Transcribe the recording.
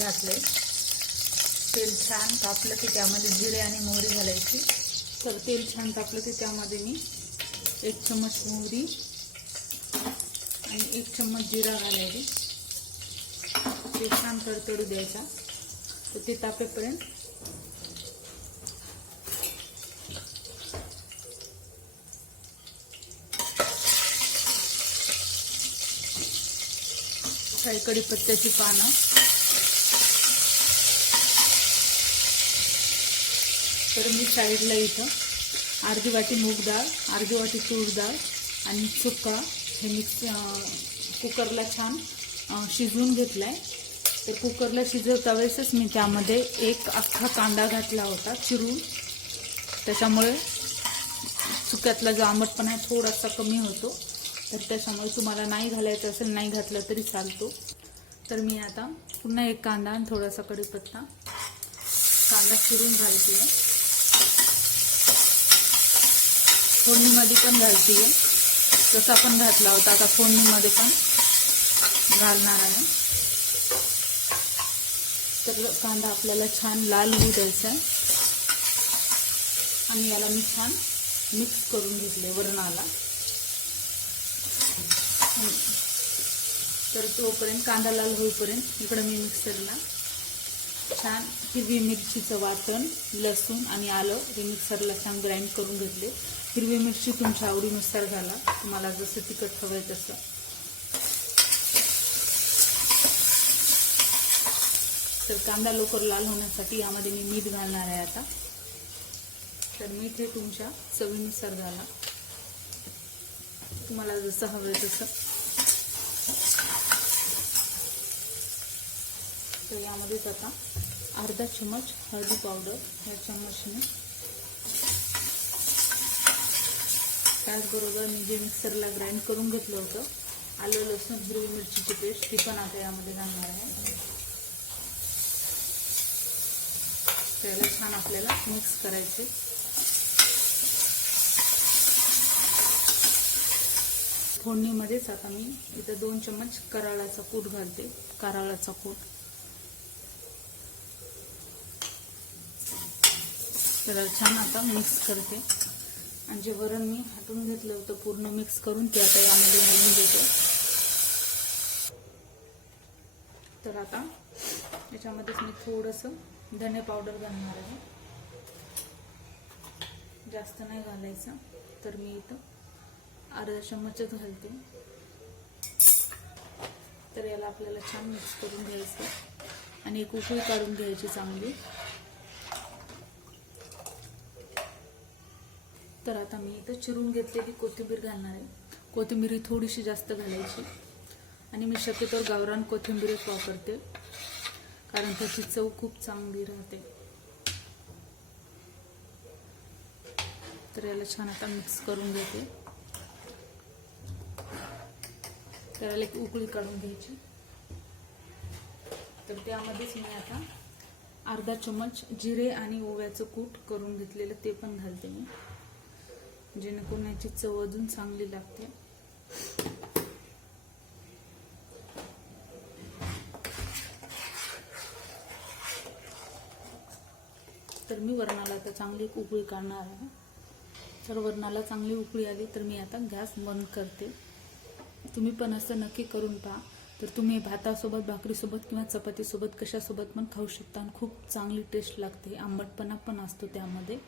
घातले। तेल छान तापलं की त्यामध्ये जिरे आणि मोहरी घालायची। तर तेल छान तापलं की त्यामध्ये मी 1 चम्मच मोहरी आणि 1 चम्मच जिरा घालायचे। ते छान तडतडू द्यायचा। तर ते तापेपर्यंत काही कढीपत्त्याची पानं, तर मी साईडला इथं अर्धी वाटी मूग डाळ, अर्धी वाटी तूर डाळ आणि चुका हे मिक्स कुकरला छान शिजवून घेतलाय। तर कुकरला शिजवता वेळेसच मी त्यामध्ये एक अख्खा कांदा घातला होता चिरून, त्याच्यामुळे चुक्यातला जो आंबटपणा आहे थोडासा कमी होतो। तर त्याच्यामुळे तुम्हाला नाही घालायचं असेल नाही घातलं तरी चालतो। तर मी आता पुन्हा एक कांदा आणि थोडासा कढीपत्ता, कांदा चिरून घालते, फोडणीमध्ये पण घालते, जसा आपण घातला होता आता फोडणीमध्ये पण घालणार आहे। तर कांदा आपल्याला छान लाल होऊ द्यायचा आहे आणि याला मी छान मिक्स करून घेतले वरणाला। तर तोपर्यंत कांदा लाल होईपर्यंत इकडे मी मिक्सरला छान हिरवी मिरचीचं वाटण, लसूण आणि आलं हे मिक्सरला छान ग्राइंड करून घेतले। हिरवी मिरची तुमच्या आवडीनुसार घाला, तुम्हाला जसं तिखट हवंय तसं। तर कांदा लवकर लाल होण्यासाठी यामध्ये मी मीठ घालणार आहे आता। तर मीठ हे तुमच्या चवीनुसार घाला, तुम्हाला जसं हवंय तसं। तर यामध्येच आता अर्धा चम्मच हळदी पावडर या चम्मचने, त्याचबरोबर मी जे मिक्सरला ग्राइंड करून घेतलं होतं आलं लसूण हिरवी मिरचीची पेस्ट ती पण आता यामध्ये घालणार आहे। त्याला छान आपल्याला मिक्स करायचे। फोडणीमध्येच आता मी इथं 2 चम्मच कारळाचा कूट घालते, कारळाचा कूट। तर छान आता मिक्स करते आणि जे वरण मी हाटून घेतलं होतं पूर्ण मिक्स करून ते आता यामध्ये घालून देते। तर आता याच्यामध्येच मी थोडंसं धने पावडर घालणार आहे, जास्त नाही घालायचं। तर मी इथं अर्धा चम्मचच घालते। तर याला आपल्याला छान मिक्स करून घ्यायचं आणि एक उकळी काढून घ्यायची चांगली। तर आता मी इथं चिरून घेतलेली कोथिंबीर घालणार आहे। कोथिंबीर ही थोडीशी जास्त घालायची आणि मी शक्यतोवर गावरान कोथिंबीरच वापरते, कारण त्याची चव खूप चांगली राहते। तर याला छान आता मिक्स करून घेते। त्याला एक उकळी काढून घ्यायची। तर त्यामध्येच मी आता अर्धा चम्मच जिरे आणि ओव्याचं कूट करून घेतलेलं ते पण घालते मी, जेणेकरून याची चव अजून चांगली लागते। तर मी वरणाला आता चांगली उकळी काढणार आहे। तर वरणाला चांगली उकळी आली तर मी आता गॅस बंद करते। तुम्ही पण असं नक्की करून पहा। तर तुम्ही भातासोबत, भाकरीसोबत किंवा चपातीसोबत कशासोबत पण खाऊ शकता आणि खूप चांगली टेस्ट लागते, आंबटपणा पण असतो त्यामध्ये।